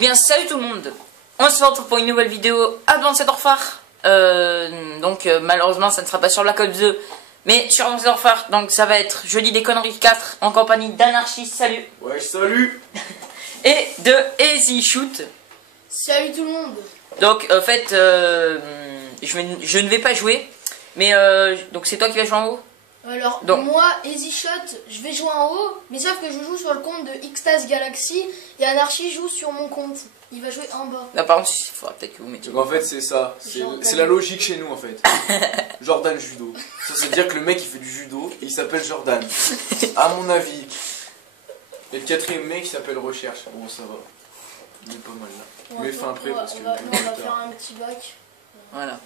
bien salut tout le monde. On se retrouve pour une nouvelle vidéo Advanced Warfare. Malheureusement ça ne sera pas sur Black Ops 2, mais sur Advanced Warfare. Donc ça va être Jeudi des conneries 4 en compagnie d'Anarchist, salut. Ouais, salut. Et de Easy Shoot. Salut tout le monde. Donc en fait je ne vais pas jouer, mais donc c'est toi qui vas jouer en haut. Alors Donc. moi, Easy Shot, je vais jouer en haut, mais sauf que je joue sur le compte de Xtas Galaxy et Anarchy joue sur mon compte. Il va jouer en bas. Là par contre il faudra peut-être que vous mettiez. Donc en fait c'est ça, Jordan. c'est la logique chez nous en fait. Jordan judo. Ça c'est dire que le mec il fait du judo et il s'appelle Jordan. À mon avis. Et le quatrième mec il s'appelle Recherche. Bon ça va. Il est pas mal là. Mais fin après parce que... on va faire un petit bac. Voilà.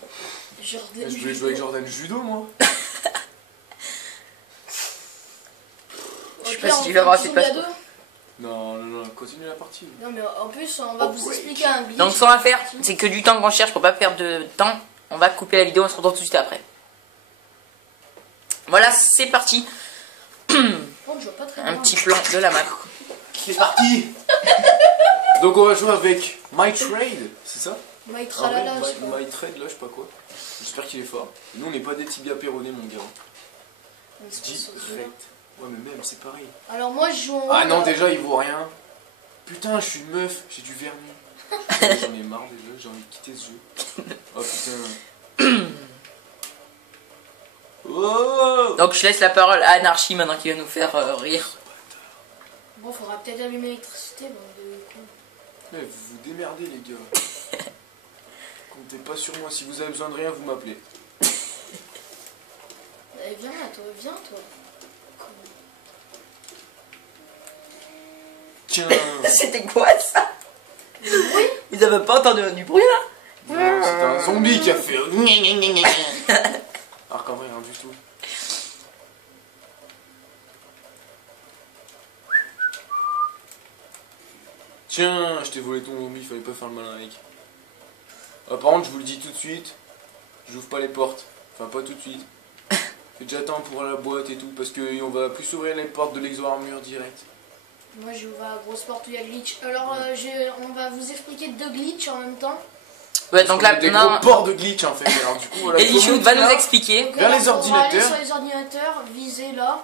Jordan. Je voulais jouer avec Jordan judo moi. Je sais pas si tu vas avoir assez de place. Non, continue la partie. Non mais en plus on va vous expliquer un glitch. Donc ce qu'on va faire, c'est que du temps qu'on cherche pour pas perdre de temps, on va couper la vidéo, on se retrouve tout de suite après. Voilà, c'est parti. Bon, je vois pas très Un bien. petit plan de la map. C'est parti. Donc on va jouer avec My Trade, c'est ça? My Tralala, je sais pas. My Trade là je sais pas quoi. J'espère qu'il est fort. Nous on n'est pas des tibias perronés mon gars. On se passe au jeu. Direct. Ouais mais même c'est pareil. Alors moi je joue en haut. Ah non là. déjà il vaut rien. Putain je suis une meuf, j'ai du vernis. J'en ai marre déjà, j'ai envie de quitter ce jeu. Oh putain. Oh. Donc je laisse la parole à Anarchy maintenant qui va nous faire rire. Bon, faudra peut-être allumer l'électricité, bande de cons. Mais vous vous démerdez les gars. Comptez pas sur moi, si vous avez besoin de rien vous m'appelez. Eh, viens là, toi, viens toi. Tiens. C'était quoi ça? Oui. Vous avez pas entendu du bruit là? Non, c'était un zombie qui a fait. Alors qu'en vrai rien du tout. Tiens, je t'ai volé ton zombie, fallait pas faire le malin avec. Ah, par contre, je vous le dis tout de suite, j'ouvre pas les portes. Enfin, pas tout de suite. Faites déjà temps pour la boîte et tout, parce qu'on va plus ouvrir les portes de l'exo-armure direct. Moi je vais à la grosse porte où il y a glitch. Alors on va vous expliquer deux glitches en même temps. Ouais, donc On a là, des non. gros ports de glitch en fait. Alors du coup, voilà. Easy Shoot va nous là. expliquer. Donc, Vers là, les on va ordinateurs. aller sur les ordinateurs, viser là.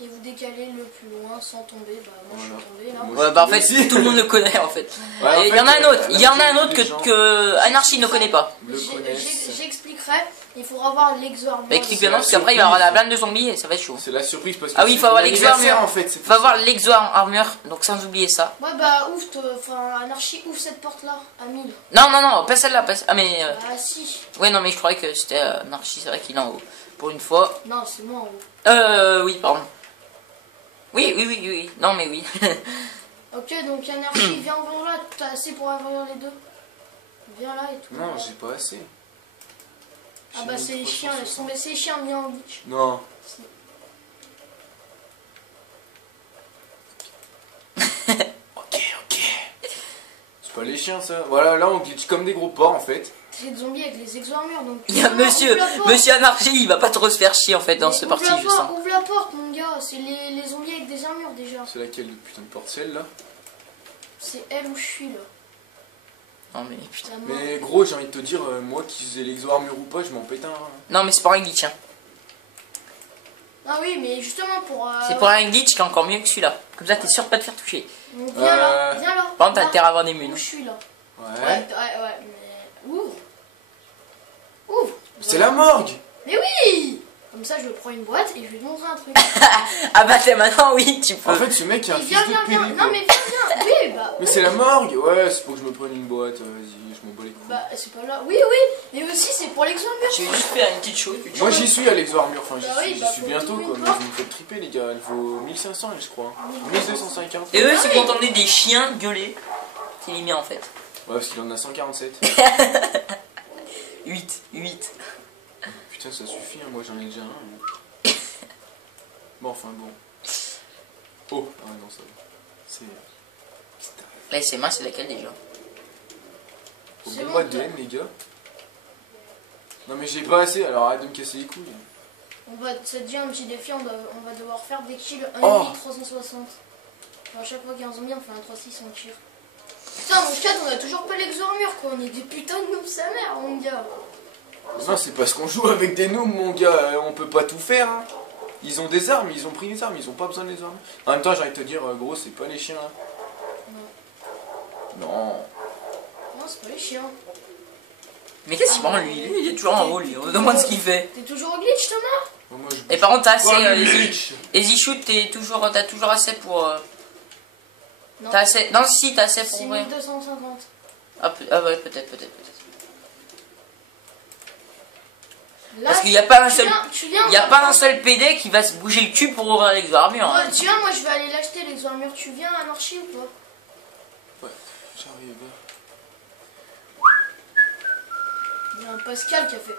Et vous décaler le plus loin sans tomber. Bah moi Voilà. je suis tombé là. Moi, Ouais, bah en fait, aussi. tout le monde le connaît en fait. Ouais, en Et il y fait, en a un autre, il y en a un la autre majorité des gens que Anarchy ne connaît pas. le connaissent. J'expliquerai. Il faudra voir l'exo-armure. Mais explique bien parce qu'après il va y avoir la blinde de zombies et ça va être chaud. C'est la surprise parce que Ah oui, il c'est faut avoir mon l'exo-armure. anniversaire, en fait. Il faut avoir l'exo armure, donc sans oublier ça. Ouais bah ouvre, enfin Anarchy ouvre cette porte là, à 1000. Non, pas celle-là. Ah mais... Ah si. Ouais, non mais je croyais que c'était Anarchy, c'est vrai qu'il est en haut. Pour une fois. Non c'est moi en haut. Oui, pardon. Oui. Non mais oui. Ok donc Anarchy viens ouvrir là, t'as assez pour ouvrir les deux. Viens là et tout. Non, j'ai pas assez. Ah bah c'est les chiens, laisse tomber ces chiens, viens en glitch. Non. Ok. C'est pas les chiens ça. Voilà, là on glitch comme des gros porcs en fait. C'est des zombies avec les exo-armures donc. Il y a ouvre la porte. monsieur Anarchy, il va pas trop se faire chier en fait dans Mais ce ouvre parti, la je porte, sens. Ouvre la porte mon gars, c'est les zombies avec des armures déjà. C'est laquelle de putain de porte celle-là? C'est elle où je suis là. Non mais putain. La main. Mais gros, j'ai envie de te dire, moi qui faisais l'exo-armure ou pas, je m'en pète un. Non mais c'est pas un glitch, hein. Ah oui mais justement pour. C'est pour un glitch qui est encore mieux que celui-là. Comme ça t'es sûr de pas te faire toucher. Donc, viens là, viens là. Par contre t'as Là, intérêt à avoir des mules. Où je suis là. Ouais. Mais ouvre. Ouvre. C'est la morgue. Mais oui. Comme ça je prends une boîte et je vais te montrer un truc. Ah bah t'es maintenant oui tu peux. En fait, ce mec il a un Mais fils de pédé. Non quoi. mais viens. Oui bah. Mais c'est la morgue. Ouais, c'est pour que je me prenne une boîte. Vas-y, je m'en bats les couilles. Bah c'est pas là. Oui. Mais aussi c'est pour l'exo-armure. Je vais juste faire une petite chose. Moi j'y suis à l'exo-armure, enfin Bah oui, j'y bah, suis faut bientôt trouver quoi, une mais porte. vous me faites triper les gars, il faut 1500 je crois. 1250. Et eux Ah c'est oui. quand on est des chiens gueuler. C'est les miens en fait. Ouais parce qu'il en a 147. 8. Putain ça suffit, hein, moi j'en ai déjà un. Bon enfin bon. Oh, ah non ça va. C'est... Là c'est moi, c'est laquelle déjà? Faut C'est bon bon, ADN les gars. Non mais j'ai pas assez, alors arrête de me casser les couilles. Ça te dit un petit défi, on va devoir faire des kills 1 Oh. 360. Alors, à chaque fois qu'il y a un zombie on fait un 3-6 on tire. Putain, mon chat, on a toujours pas l'exormure, quoi. On est des putains de noobs sa mère, mon gars. Non, c'est parce qu'on joue avec des noobs, mon gars. On peut pas tout faire. Hein. Ils ont des armes, ils ont pris les armes, ils ont pas besoin des armes. En même temps, j'ai envie de te dire, gros, c'est pas les chiens là. Non. Non, c'est pas les chiens. Mais qu'est-ce qu'il prend lui? Lui, il est toujours en haut, lui. On se demande ce qu'il fait. T'es toujours au glitch, Thomas? Moi, Et par contre, t'as assez. Pas le glitch. Easy Shoot, t'as toujours assez pour. Non. T'as assez. Non, si, t'as assez pour ouvrir. 6250. Ah ouais, peut-être. Là, Parce qu'il n'y a pas un seul. tu viens, Il n'y a pas un seul PD qui va se bouger le cul pour ouvrir l'exormure. Hein. Ouais, tiens, moi je vais aller l'acheter l'exormure. Tu viens à Anarchy ou pas? Ouais, j'arrive. Il y a un Pascal qui a fait.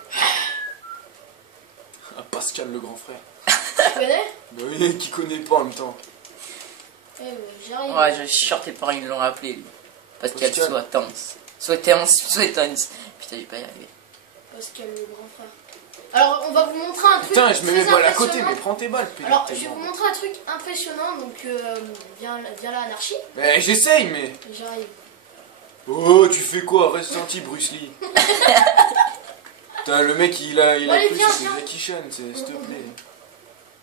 Ah, Pascal, le grand frère. Tu connais? Bah oui, qui connaît pas en même temps. Eh ouais, j'arrive. Ouais, je suis sûr tes parents ils l'ont rappelé lui. Pascal Pascal. soit tense. Soit tense, soit tense. Putain, j'ai pas y arriver. Pascal, le grand frère. Alors, on va vous montrer un truc. Putain, je me mets très balles à côté, impressionnant. mais prends tes balles, pédale. Alors, je vais vous montrer un truc impressionnant. Donc, viens là, Anarchy. Mais j'essaye, mais. J'arrive. Oh, tu fais quoi? Reste gentil, Bruce Lee. Putain, le mec, il a Allez, plus, viens, c'est viens. Jackie Chan, s'il te plaît.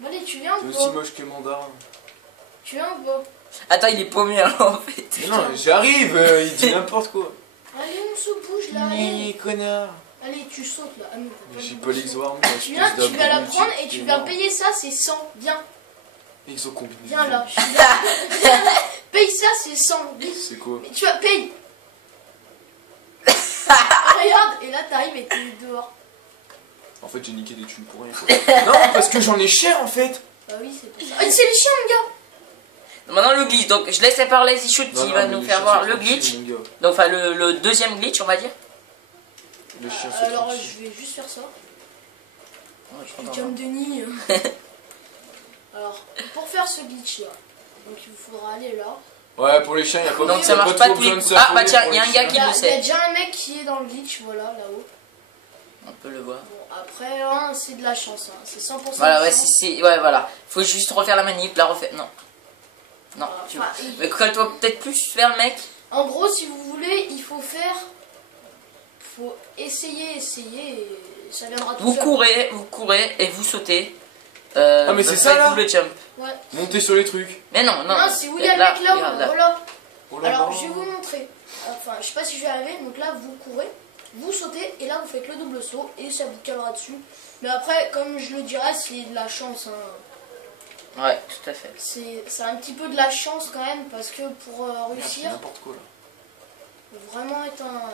Bon, allez, tu viens C'est ou aussi pas? moche que Mandarin. Tu viens ou pas? Attends, il est paumé alors en fait. Mais non, j'arrive, il dit n'importe quoi. Allez, on se bouge là. Allez, Mais connard. allez tu sautes là. Ah non, t'as J'ai le pas bouton. l'exorme. Tu viens la prendre et tu vas payer ça, c'est 100. Viens, Exocombiné. viens là. Je suis là. Viens là. Paye ça, c'est 100. Vite. C'est quoi? Mais tu vas paye. Regarde, et là t'arrives et t'es dehors. En fait, j'ai niqué des thunes pour rien. Quoi. Non, parce que j'en ai cher en fait. Bah oui, c'est pour ça. Ah, c'est les chiens, mon gars. Maintenant le glitch, donc je laisse parler Easy Shoot Non, qui non, va mais nous les faire chiens, voir c'est le tranquille, glitch. mon gars. Donc enfin le deuxième glitch on va dire. Les chiens, c'est Alors, tranquille. je vais juste faire ça. Ouais, je Puis comprends. comme Denis. Alors, pour faire ce glitch là, donc il vous faudra aller là. Ouais, pour les chiens, il a pas Donc y ça a marche pas pas trop tous besoin les de coups. Ah bah s'affoler tiens, pour il y a les un gars chiens. qui Il y le a sait. déjà un mec qui est dans le glitch, voilà, là-haut. On peut le voir. Bon, après, hein, c'est de la chance, hein. C'est 100% Voilà, de ouais, chance. ouais, voilà. Faut juste refaire la manip, la refaire. Non. Non, tu Enfin, Mais colle-toi peut-être plus vers le mec. en gros, si vous voulez, il faut faire. Faut essayer, et ça viendra tout Vous seul. courez et vous sautez. Ah, mais c'est vous ça, faites là double jump. Ouais. Monter sur les trucs. Mais non, non. Non, c'est où il y a le Là, mec là-haut, regarde, là. voilà. Oh là Alors, là. je vais vous montrer. Enfin, je sais pas si je vais arriver. Donc là, vous courez, vous sautez, et là, vous faites le double saut, et ça vous calera dessus. Mais après, comme je le dirais, c'est de la chance. Hein. Ouais, tout à fait. C'est un petit peu de la chance quand même, parce que pour Merde, c'est réussir, n'importe quoi là. faut vraiment être un.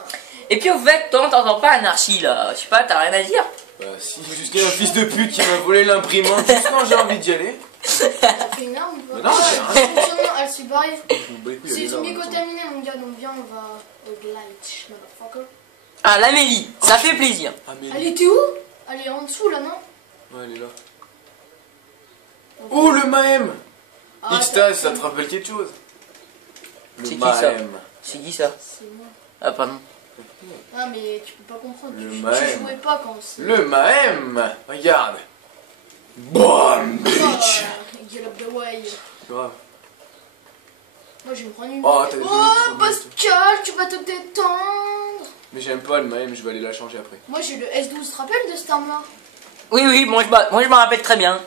Et puis au fait, toi, t'entends pas Anarchie là. Je sais pas, t'as rien à dire. Bah, si, jusqu'à un fils de pute qui m'a volé l'imprimante, justement, j'ai envie d'y aller. T'as fait une arme ou pas? Mais non, j'ai Ah, fonctionnement, elle s'est barrée. Bah, écoute, C'est elle est là, zombie en même temps. contaminé, mon gars, donc viens, on va au glitch, motherfucker. Ah, l'Amélie, ça fait plaisir. Amélie. Elle était où? Elle est en dessous là, non? Ouais, elle est là. Oh, le Mahem. Ah, Xtase, ça te rappelle quelque chose? Le C'est qui, ça Mahem. C'est qui ça? C'est moi. Ah, pardon. Ah, mais tu peux pas comprendre. Le Tu Mahem. jouais pas quand c'est. Le Mahem. Regarde. Bam, bitch. Get up the way. Grave. Moi, je vais me prendre une. Oh, t'as des Oh, trucs, Pascal, tu vas te détendre. Mais j'aime pas le Mahem, je vais aller la changer après. Moi, j'ai le S12, tu te rappelles de cette arme-là? Oui, moi je m'en rappelle très bien.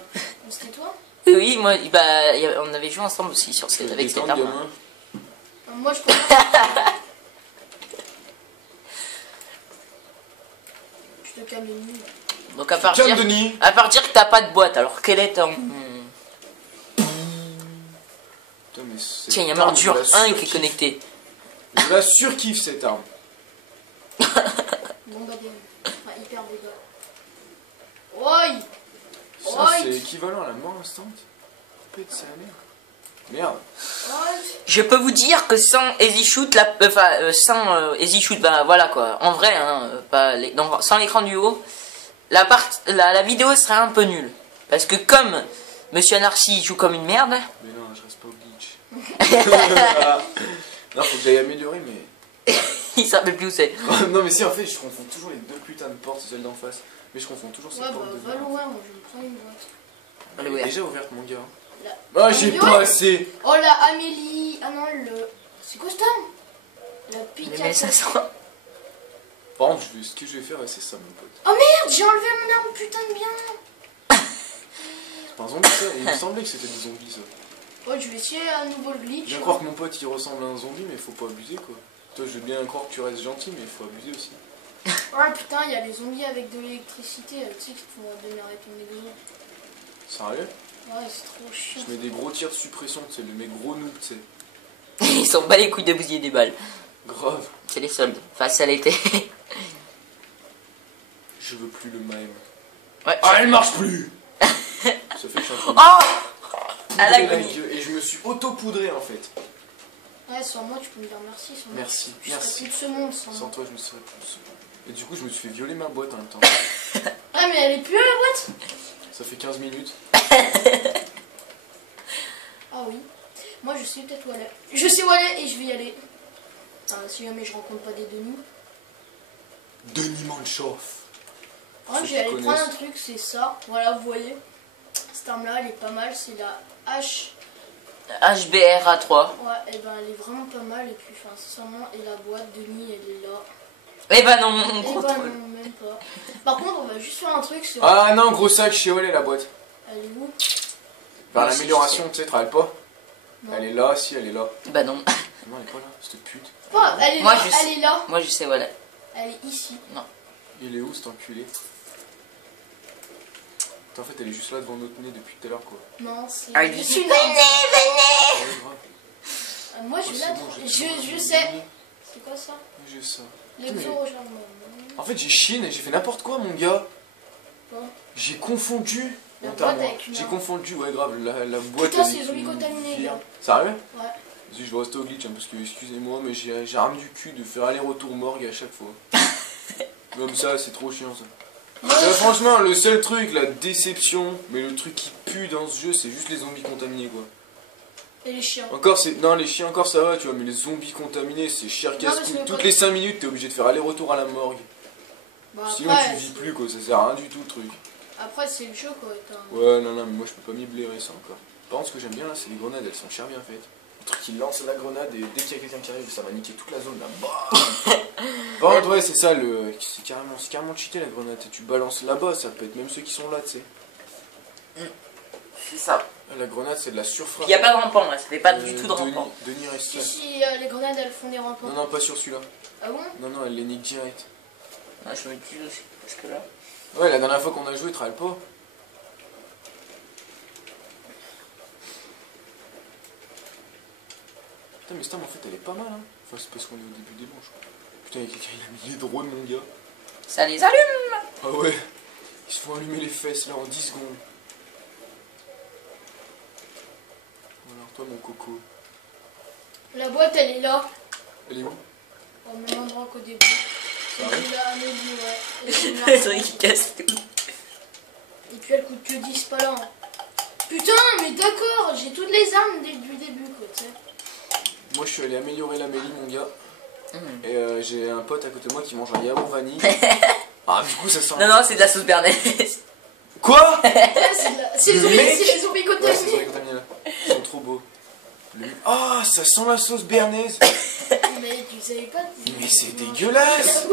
C'était toi? Oui, moi, bah, on avait joué ensemble aussi sur cette, avec cette Détendre, arme. gamin. Moi, je préfère. Je te calme les nuls. Donc à Tiens, partir, Denis. à partir que t'as pas de boîte, alors quel est ton... Putain, mais c'est Tiens, il y a arme, Mordure je la 1 qui est surkiffe. connecté. Je la surkiffe cette arme. Bomba DM. Enfin, hyper dégâts. Oi! Ça, Oi. c'est équivalent à la mort instant. Pète sa mère. Merde. Oi! Je peux vous dire que sans Easy Shoot, sans Easy Shoot, bah voilà quoi, en vrai, hein, pas donc, sans l'écran du haut, la vidéo serait un peu nulle. Parce que comme Monsieur Anarchy joue comme une merde, Mais non, je reste pas au glitch. Non, faut que j'aille améliorer, mais. il savait plus où c'est. Non, mais si, en fait, je confonds toujours les deux putains de portes, celle d'en face. Mais je confonds toujours ces Ouais, portes de va loin, moi, je vais me prendre une boîte. Elle est Ouais. déjà ouverte, mon gars. La- Ah, j'ai Ouais. pas assez. Oh, la Amélie! Ah non, le. C'est quoi cette arme? La pique Les à 1500. Par contre, ce que je vais faire, ouais, c'est ça, mon pote. Oh merde, j'ai enlevé mon arme, putain de bien. C'est pas un zombie, ça. Il me semblait que c'était des zombies, ça. Ouais, je vais essayer à nouveau le glitch. Je viens croire que mon pote, il ressemble à un zombie, mais faut pas abuser, quoi. Toi, je veux bien croire que tu restes gentil, mais faut abuser aussi. Ouais, putain, il y a les zombies avec de l'électricité, tu sais, qui te font démarrer ton exo. Sérieux? Ouais, c'est trop chiant. Je mets des gros tirs de suppression, tu sais, le mec gros noob, tu sais. Ils s'en bat les couilles de bousiller des balles. Grave. C'est les soldes. Enfin, ça l'était. Je veux plus le même. Ouais. Ah, elle marche plus. Ça fait que je suis en train de Oh poudrer à la l'agonie. gueule, et je me suis auto-poudré, en fait. Ouais, sans moi, tu peux me dire merci. Sans moi, Merci, je serais merci. plus de ce monde sans Sans moi. toi, je me serais plus. Et du coup, je me suis fait violer ma boîte en même temps. Ah, mais elle est plus à la boîte. Ça fait 15 minutes. Ah oui. Moi, je sais peut-être où elle est. Je sais où elle est et je vais y aller. Si jamais je rencontre pas des Denis. Denis Manchoff. Ouais, Ceux je qui vais aller connaissent. prendre un truc, c'est ça. Voilà, vous voyez. Cette arme-là, elle est pas mal. C'est la H. HBRA3. Ouais, et ben elle est vraiment pas mal. Et puis, enfin, sincèrement, et la boîte, Denis, elle est là. Eh ben non, on Et ben contrôle. non, même pas. Par contre, on va juste faire un truc. C'est... Ah non, gros sac, je sais où elle est la boîte. Elle est où? Vers Moi, l'amélioration, tu sais, travaille pas. Non. Elle est là, si, elle est là. Bah non. Non, elle est pas là, cette pute. Ah, elle est Moi, là. je sais. Elle est là. Moi je sais où elle est. Elle est ici. Il est où cet enculé? Putain, en fait, elle est juste là devant notre nez depuis tout à l'heure, quoi. Non, c'est. Ah, il je dit suis venez, là. Ouais, grave. Moi, je Oh, vais c'est là. bon, j'ai Je tout sais. mis. C'est quoi ça? J'ai ça. L'exo Mais- rechargement. En fait, j'ai chine, j'ai fait n'importe quoi, mon gars. Quoi? J'ai confondu. La Honte à boîte moi. avec une J'ai arme. confondu, ouais, grave, la boîte. Putain, avec c'est zombie une contaminé, viande. gars. Sérieux? Ouais. Vas-y, je vais rester au glitch, hein, parce que, excusez-moi, mais j'ai rame du cul de faire aller-retour morgue à chaque fois. Comme ça, c'est trop chiant, ça. Franchement, le seul truc, la déception, mais le truc qui pue dans ce jeu, c'est juste les zombies contaminés, quoi. Et les chiens. Encore, c'est. Non, les chiens, encore ça va, tu vois, mais les zombies contaminés, c'est cher Non, casse mais c'est couille. le Toutes code- les 5 minutes, t'es obligé de faire aller-retour à la morgue. Bah, Sinon, après, tu vis plus, quoi, ça sert à rien du tout, le truc. Après, c'est le jeu, quoi. Ouais, non, non, mais moi, je peux pas m'y blairer, ça, encore. Par contre, ce que j'aime bien, là, c'est les grenades, elles sont cher bien faites. Le truc, il lance la grenade, et dès qu'il y a quelqu'un qui arrive, ça va niquer toute la zone, là. Bam. Par contre, ouais, c'est ça, c'est carrément cheaté, la grenade. Tu balances là-bas, ça peut être même ceux qui sont là, tu sais. C'est ça. La grenade, c'est de la surfrappe. Il n'y a pas de rampant là, ça fait pas du tout de Denis, rampant. Denis reste Si, là. si, les grenades, elles font des rampants. Non, non, pas sur celui-là. Ah bon? Non, non, elle les nique direct. Ah, je me dis aussi, parce que là. Ouais, la dernière fois qu'on a joué, il travaille pas. Putain, mais cette arme, en fait, elle est pas mal, hein. Enfin, c'est parce qu'on est au début des manches, quoi. Putain, il y a quelqu'un, il a mis les drones, mon gars. Ça les allume. Ah ouais. Ils se font allumer les fesses, là, en 10 secondes. Alors, toi, mon coco. La boîte, elle est là. Elle est où? Au même endroit qu'au début. Ça arrive? Elle est là, à Amélie, ouais. Et c'est une Les arme. trucs qui cassent tout. Et puis elle coûte que 10 pas là. Putain, mais d'accord, j'ai toutes les armes du début, quoi, tu sais. Moi, je suis allé améliorer l'Amélie, mon gars. Et j'ai un pote à côté de moi qui mange un yaourt vanille. Ah, du coup, ça sent. Non, non, c'est de la sauce béarnaise. Quoi? Ouais, c'est Le les mec- c'est les zombies Ouais, c'est vrai, contaminés. contaminé, là. Ils sont trop beaux. Ah, ça sent la sauce béarnaise. Mais tu savais pas. Mais c'est dégueulasse.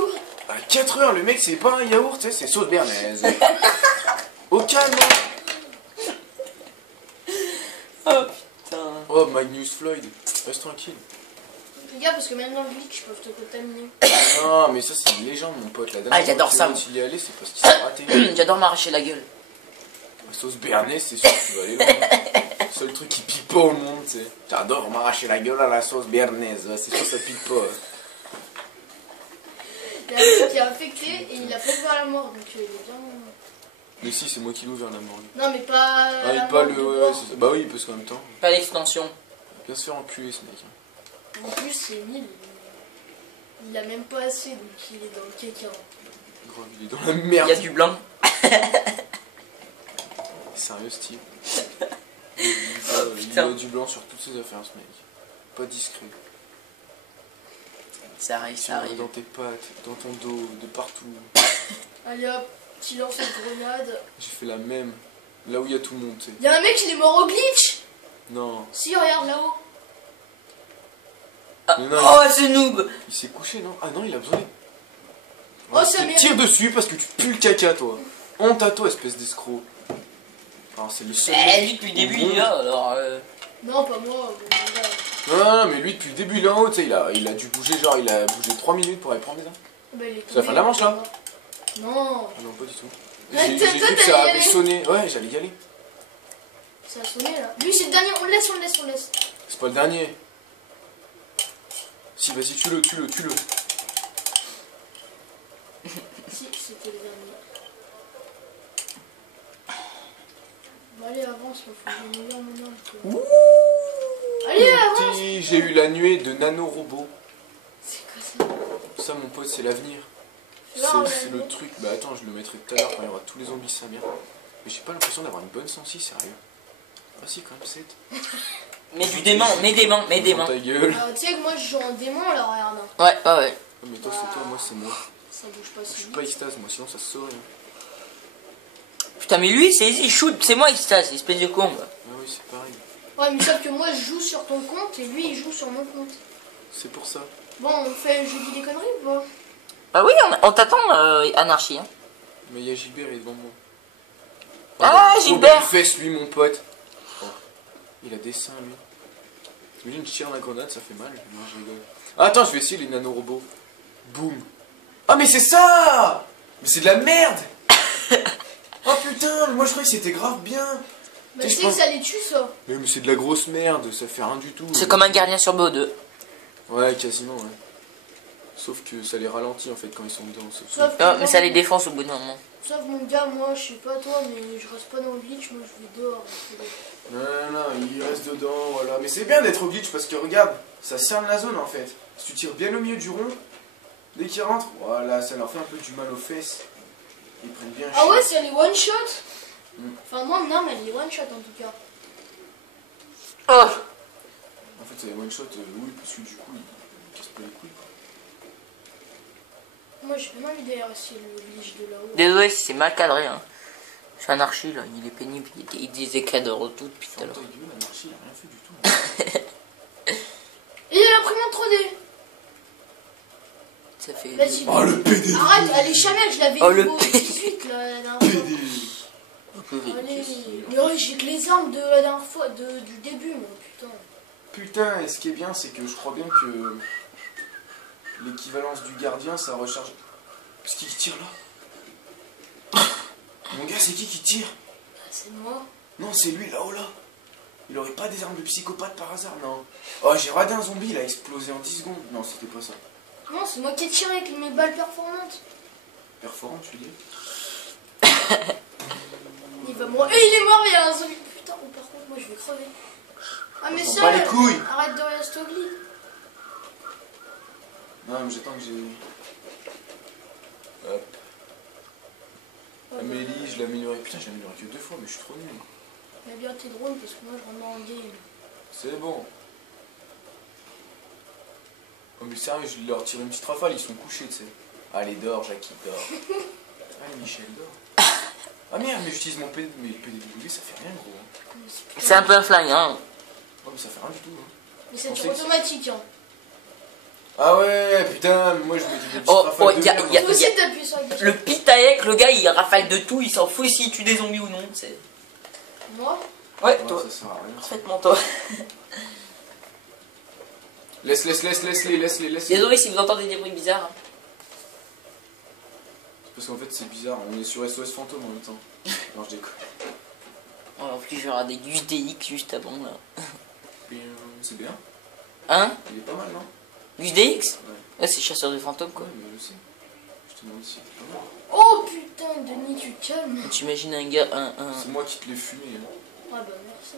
À 4 heures, le mec, c'est pas un yaourt, tu sais, c'est sauce béarnaise. Au calme. Oh putain. Oh, Magnus Floyd. Reste tranquille. Fais gaffe parce que même dans le glitch, ils peuvent te contaminer. Non, mais ça, c'est une légende, mon pote. La dernière Ah, j'adore fois ça, que moi. il est allé, c'est parce qu'il s'est raté. J'adore m'arracher la gueule. La sauce béarnaise, c'est sûr que tu vas aller loin. Seul truc qui pique pas au monde, tu sais. J'adore m'arracher la gueule à la sauce béarnaise. C'est sûr, ça pique pas. Il y a un truc qui est infecté et il a fait vers la mort, donc il est bien. Mais si, c'est moi qui l'ai ouvert la morgue. Non, mais pas. Ah, la il pas mort le. de Ouais, bord. c'est ça. Bah oui, parce qu'en même temps, Pas l'extension. il va bien se faire enculer, ce mec. Hein. En plus, c'est 1000. Il a même pas assez, donc il est dans le caca. Grave, il est dans la Il merde. y a du blanc. Sérieux, Steve. Il putain. a du blanc sur toutes ses affaires, ce mec. Pas discret. Ça arrive, ça arrive. Dans tes pattes, dans ton dos, de partout. Allez hop, petit lance une grenade. J'ai fait la même. Là où il y a tout le monde, tu sais. Il y a un mec, il est mort au glitch. Non. Si, regarde là-haut. Mais non, Oh, ce noob. il s'est couché, non? Ah non, il a besoin. Oh, ça mérite. Tire dessus parce que tu pues le caca, toi. Honte à toi, espèce d'escroc. Alors, c'est le seul. Eh, lui, depuis le début, il est là, alors... Non, pas moi. Non, mais lui, depuis le début, il est en haut, tu sais, il a dû bouger, genre, il a bougé 3 minutes pour aller prendre des armes. Bah, il est C'est la fin de la manche, là? Non. Ah non, pas du tout. Mais J'ai toi, vu que t'allais ça y avait aller. sonné. Ouais, j'allais y aller. Ça a sonné, là. Lui, c'est le dernier. On le laisse, on le laisse, on le laisse. C'est pas le dernier. Si, vas-y, tue-le. Si, c'était le dernier. Bon, allez, avance, là. Faut que je me mon âme. Allez, avance. Petit, j'ai eu la nuée de nanorobot. C'est quoi ça? Ça, mon pote, c'est l'avenir. Non, C'est le mais- truc. Bah attends, je le mettrai tout à l'heure quand il y aura tous les zombies sa mère. Mais j'ai pas l'impression d'avoir une bonne sensi, sérieux. Ah si, quand même, 7. Mais du démon, mais des mains, mais des mains. Ta gueule. Ah, tu sais que moi, je joue en démon, là, regarde. Ouais, ouais. Oh, mais toi, c'est toi, moi, c'est moi. Ça bouge pas Je si suis vite. pas extase, moi, sinon ça se saurait. Putain, mais lui, c'est easy shoot, c'est moi extase, espèce de con. Ah oui, c'est pareil. Ouais, mais sauf que moi, je joue sur ton compte et lui, il joue sur mon compte. C'est pour ça. Bon, on fait je dis des conneries ou pas? Ah oui, on t'attend, Anarchie. Hein. Mais il y a Gilbert, il est devant moi. Ah, Trop Gilbert. belle fesse, lui, mon pote. Oh. Il a des seins, lui. T'imagines, je tire la grenade, ça fait mal. Non, je rigole. Ah, attends, je vais essayer les nanorobots. Boum. Ah, mais c'est ça! Mais c'est de la merde! Oh putain, moi je croyais que c'était grave bien. Bah, Tu sais, tu je sais que pense- ça les tue, ça. Mais c'est de la grosse merde, ça fait rien du tout. C'est comme un gardien sur BO2. Ouais, quasiment, ouais. Sauf que ça les ralentit en fait quand ils sont dedans. Sauf que Ah, mais moi, ça les défonce au bout d'un moment. Sauf mon gars, moi, je sais pas toi, mais je reste pas dans le glitch, moi je vais dehors. Non, il reste dedans, voilà. Mais c'est bien d'être au glitch parce que regarde, ça cerne la zone en fait. Si tu tires bien au milieu du rond, dès qu'ils rentrent, voilà, ça leur fait un peu du mal aux fesses. Ils prennent bien Ah cher. ouais, c'est les one shot. Mm. Enfin, moi, non, mais les one shot en tout cas. Oh. En fait, c'est les one shot, oui, parce que du coup, ils cassent pas les couilles. Quoi. Moi, j'ai bien envie d'ailleurs essayer le glitch de là-haut. Désolé si c'est mal cadré. Hein. Je suis anarchie là, il est pénible, il disait qu'il de retour depuis tout à Ferme l'heure. ta gueule, l'anarchie, il a rien fait du tout. Et il y a l'imprimante 3D. Ça fait. Vas-y. Oh le PD! Arrête, allez, Chanel, je l'avais Oh, eu le au 18 là, la dernière fois. PD! Allez, mais ouais, j'ai que les armes de la dernière fois, du début, moi, putain. Putain, et ce qui est bien, c'est que je crois bien que l'équivalence du gardien, ça recharge. Parce qu'il tire là. Mon gars, c'est qui tire? Ah, c'est moi. Non, c'est lui là-haut là. Il aurait pas des armes de psychopathe par hasard, non. Oh, j'ai radé un zombie, il a explosé en 10 secondes. Non, c'était pas ça. Non, c'est moi qui ai tiré avec mes balles performantes. Perforant, tu veux dire? Il va mourir. Et il est mort, il y a un zombie. Putain, oh, par contre, moi je vais crever. Ah, mais On s'en ça, bat les couilles. arrête de rester au glitch. Non, mais j'attends que j'ai. Hop. Amélie, je l'ai amélioré. Putain, je l'ai amélioré que 2 fois, mais je suis trop nul. Mets bien tes drones parce que moi je rentre en game. C'est bon. Oh, mais sérieux, je vais leur tirer une petite rafale, ils sont couchés, tu sais. Allez, dors, Jackie, dors. Allez, Michel, dors. Ah merde, mais j'utilise mon PD, mais le PDW, ça fait rien, gros. Hein. C'est un peu un flingue, hein. Oh, mais ça fait rien du tout. Hein. Mais c'est On sur sait que automatique, hein. Ah ouais, putain, mais moi je me dis des petites Oh, rafales oh, de y a- merde. y a- Toi aussi t'appuies sur la gâchette. Le pitaïek, le gars il rafale de tout, il s'en fout s'il tue des zombies ou non. C'est. Moi Ouais, Ouais, toi. ça sert à rien. Parfaitement toi. Laisse-les. Désolé si vous entendez des bruits bizarres. Hein. Parce qu'en fait, c'est bizarre, on est sur SOS Fantôme en même temps. Non, je déconne. Oh, en plus, je vais regarder du DX juste avant là. C'est bien. Hein? Il est pas mal, non? Du DX? Ouais. Ouais, c'est chasseur de fantômes quoi. Ouais, mais je sais. Je te demande si c'est pas mal. Oh putain, Denis, tu te calmes. T'imagines un gars, C'est moi qui te l'ai fumé. Hein. Ah bah merci.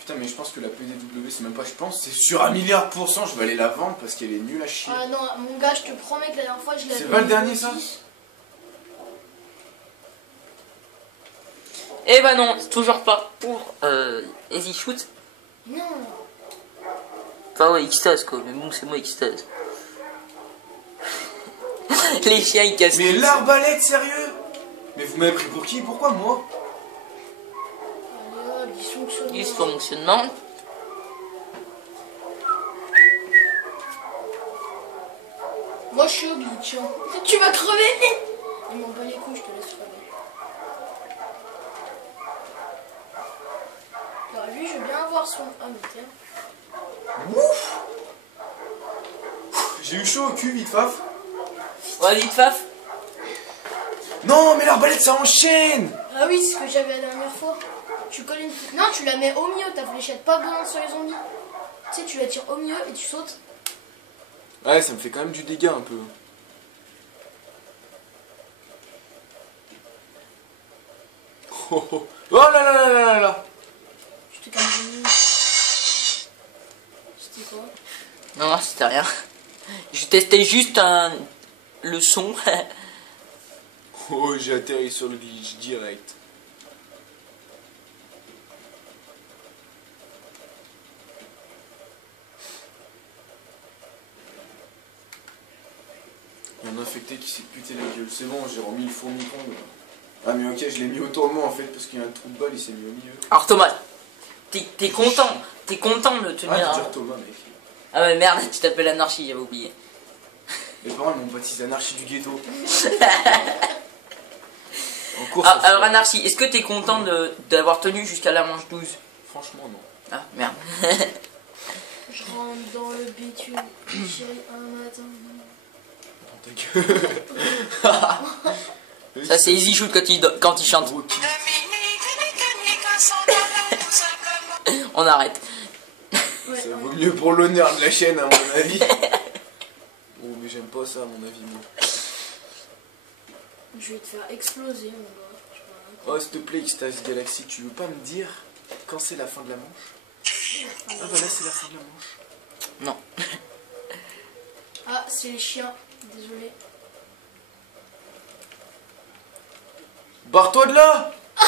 Putain, mais je pense que la PDW, c'est même pas je pense, c'est sur 1 milliard %. Je vais aller la vendre parce qu'elle est nulle à chier. Ah non, mon gars, je te promets que la dernière fois je l'avais. C'est pas le eu dernier, au ça 10. Eh bah non, c'est toujours pas pour Easy Shoot. Non. Enfin ouais, Xtase quoi, mais bon c'est moi Xtase. Les chiens ils cassent. Mais tout. l'arbalète, sérieux? Mais vous m'avez pris pour qui? Pourquoi moi? Allez hop, dysfonctionnement. Dysfonctionnement. Moi je suis au glitch. Hein. Tu vas crever. Il m'en bat les couilles, je te laisse crever. Bah lui, je veux bien avoir son... Ah mais tiens. Ouf. J'ai eu chaud au cul, vite faf. Ouais, vite faf. Non, mais l'arbalète, ça enchaîne. Ah oui, c'est ce que j'avais la dernière fois. Tu colles une... Non, tu la mets au milieu, ta fléchette, pas bien sur les zombies. Tu sais, tu la tires au milieu et tu sautes. Ouais, ça me fait quand même du dégât un peu. Oh, oh. Oh là là là là là là. Je t'ai quand même... C'était quoi? Non, c'était rien. Je testais juste le son. Oh, j'ai atterri sur le glitch direct. Il y a un infecté qui s'est puté la gueule. C'est bon, j'ai remis le fourmicon. Ah mais ok, je l'ai mis autour de moi en fait parce qu'il y a un trou de balle, il s'est mis au milieu. Alors Thomas, t'es content de tenir. Ah, hein. tu dis Thomas mec. Ah ouais merde, tu t'appelles Anarchie, j'avais oublié. Mes parents m'ont baptisé Anarchie du ghetto. En cours, Ah, alors Anarchie, est-ce que t'es content d'avoir tenu jusqu'à la manche 12? Franchement non. Ah merde. Je rentre dans le bitume, chérie, un matin. Dans ta gueule. Ça c'est Easy Shoot quand il chante. Gros kiff. On arrête. Ouais, Ça vaut mieux pour l'honneur de la chaîne à mon avis. Oh mais j'aime pas ça à mon avis moi. Je vais te faire exploser mon gars. Je sais pas. Oh s'il te plaît Xtase Galaxy, tu veux pas me dire quand c'est la fin de la manche? Ah bah là c'est la fin de la manche. Non. Ah, c'est les chiens, désolé. Barre-toi de là. Ah,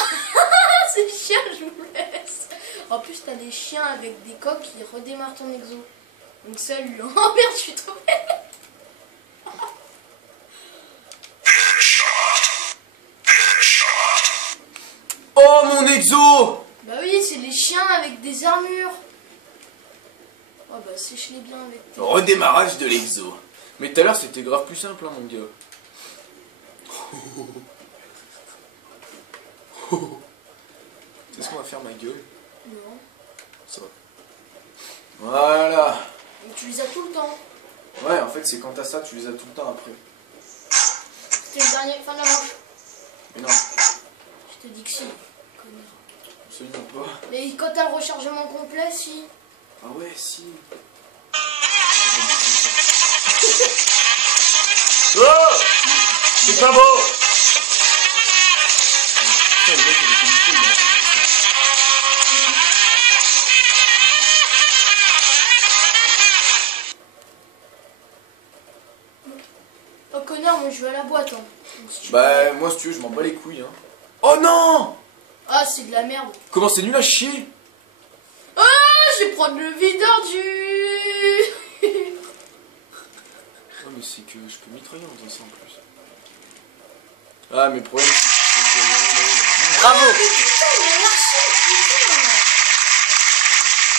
c'est les chiens, je vous laisse. En plus, t'as des chiens avec des coques qui redémarrent ton exo. Donc salut. Oh merde, je suis tombée. Oh mon exo. Bah oui, c'est les chiens avec des armures. Oh bah sèche-les bien avec tes... Redémarrage de l'exo. Mais tout à l'heure c'était grave plus simple hein mon gars. C'est ce qu'on va faire ma gueule. Non. Ça va. Voilà. Mais tu les as tout le temps. Ouais en fait c'est quand t'as ça tu les as tout le temps après. C'était le dernier, fin de la manche. Mais non, Je te dis que si, connard. absolument pas. Mais quand t'as le rechargement complet, si. Ah ouais si. Oh. C'est pas beau. Putain, le mec avec le micro, il a Oh connard, moi je vais à la boîte. Hein. Donc, si tu Bah veux- moi si tu veux je m'en bats les couilles hein. Oh non. Ah, c'est de la merde. Comment c'est nul à chier. Ah, je vais prendre le videur du... Oh mais c'est que je peux mitrailler en faisant ça en plus. Ah mais le problème c'est Bravo.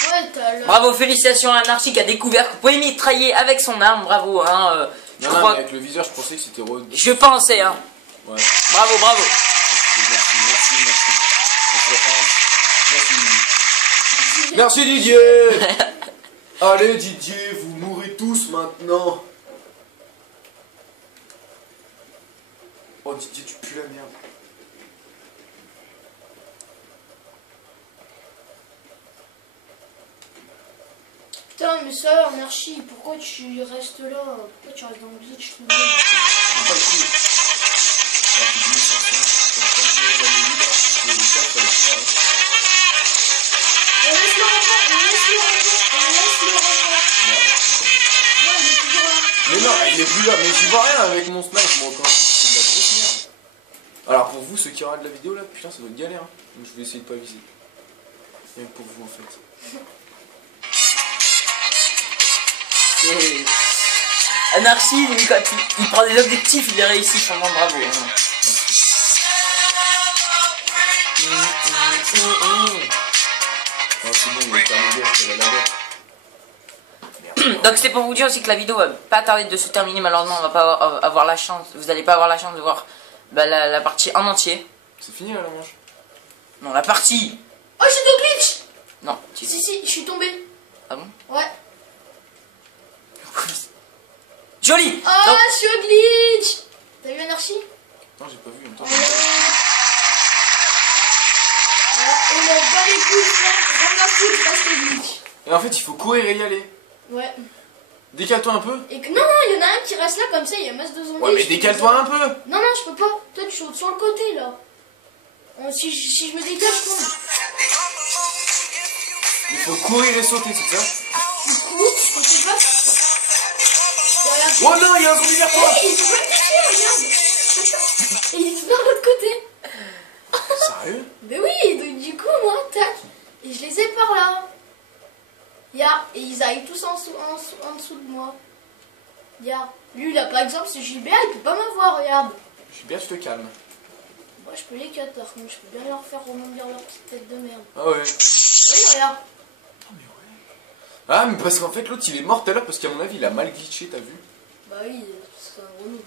Ouais, t'as le... Bravo, félicitations à Anarchie qui a découvert qu'on pouvait mitrailler avec son arme. Bravo, hein. Je Non, crois. mais avec le viseur je pensais que c'était Rod. Je pensais, hein. Ouais. Bravo, bravo. Merci, merci, merci. Merci. Merci Didier. Allez Didier, vous mourrez tous maintenant. Oh Didier, tu pues la merde. Putain, mais ça, Anarchie, pourquoi tu restes là? Pourquoi tu restes dans le glitch tout le monde? C'est pas le coup. Alors, j'ai 2500, je vais pas tirer dans les livres, parce que le 4, ça va être fort, hein. On laisse le repos, on laisse le repos, on laisse le repos. Merde. Ouais, il est toujours là. Mais non, il est plus là, mais j'y vois rien avec mon snipe, moi, quand c'est de la grosse merde. Alors, pour vous, ceux qui regardent la vidéo, là, putain, ça doit être galère, hein. Donc, je vais essayer de pas viser. Rien que pour vous, en fait. Anarchie, lui, quand il prend des objectifs, il les réussit. Vraiment bravo. Hein. Ah, c'est bon, il est terminé, je suis allé à la bête. Merde. Donc c'est pour vous dire aussi que la vidéo va pas tarder de se terminer. Malheureusement, on va pas avoir la chance. Vous allez pas avoir la chance de voir bah, la partie en entier. C'est fini là, la manche? Non, la partie. Oh, j'ai deux glitch. Non. Si, je suis tombé. Ah bon? Ouais. Joli. Oh, Donc, je suis au glitch. T'as vu Anarchie? Non, j'ai pas vu. Attends. Voilà, on a pas les couilles, on a foutre, je passe le glitch. Et en fait, il faut courir et y aller. Ouais. Décale-toi un peu. Et que non, il y en a un qui reste là comme ça, il y a masse de zombies. Ouais, mais je peux décale-toi pas. un peu. Non, non, je peux pas. Toi, tu sautes sur le côté là. Si je me décale, je tombe. Il faut courir et sauter, c'est ça? Du coup, je sais pas. Regarde. Oh non, il y a un zombie vers toi. Hey, il faut pas me toucher, regarde. Et il est vers l'autre côté. Sérieux? Mais oui, donc du coup, moi, tac. Et je les ai par là. Ya, et ils arrivent tous en dessous de moi. Ya, lui là par exemple, c'est Gilbert, il peut pas m'avoir, regarde. Je suis bien, tu te calmes. Moi je peux les cut, par contre, je peux bien leur faire rebondir leur petite tête de merde. Ah ouais. Oui, regarde. Ah, mais parce qu'en fait, l'autre il est mort tout à l'heure parce qu'à mon avis, il a mal glitché, t'as vu? Bah oui, c'est un relou.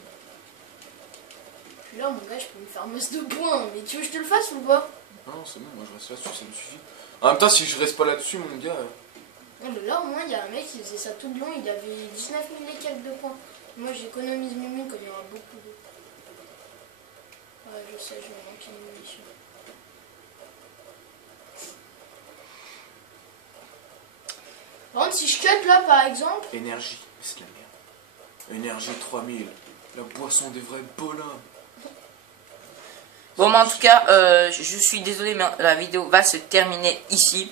Puis là, mon gars, je peux me faire masse de points, mais tu veux que je te le fasse ou pas? Non, c'est bon, moi je reste là-dessus, ça me suffit. En même temps, si je reste pas là-dessus, mon gars. Non, mais là, au moins, il y a un mec qui faisait ça tout le long, il avait 19 000 et quelques de points. Moi, j'économise mes mines quand il y aura beaucoup de. Ouais, je sais, je vais manquer une munition. Par contre, si je cut là, par exemple. Énergie, c'est de la merde. Énergie 3000. La boisson des vrais bonhommes. bon, mais en tout cas, je suis désolé, mais la vidéo va se terminer ici.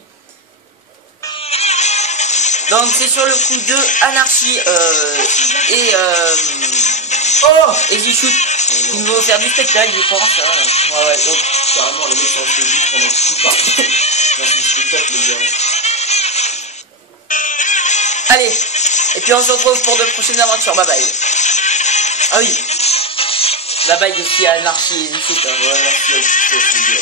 Donc c'est sur le coup de Anarchie et Easy-Shoot qui nous vont faire du spectacle, je pense. Hein. Ouais, donc. Carrément, les mecs sont restés juste pendant tout partout. Dans ce spectacle, les gars. Allez, et puis on se retrouve pour de prochaines aventures. Bye bye. Ah oui. Bye bye aussi à Anarchie et Easy-Shoot. Hein. Ouais, merci à tous les gars.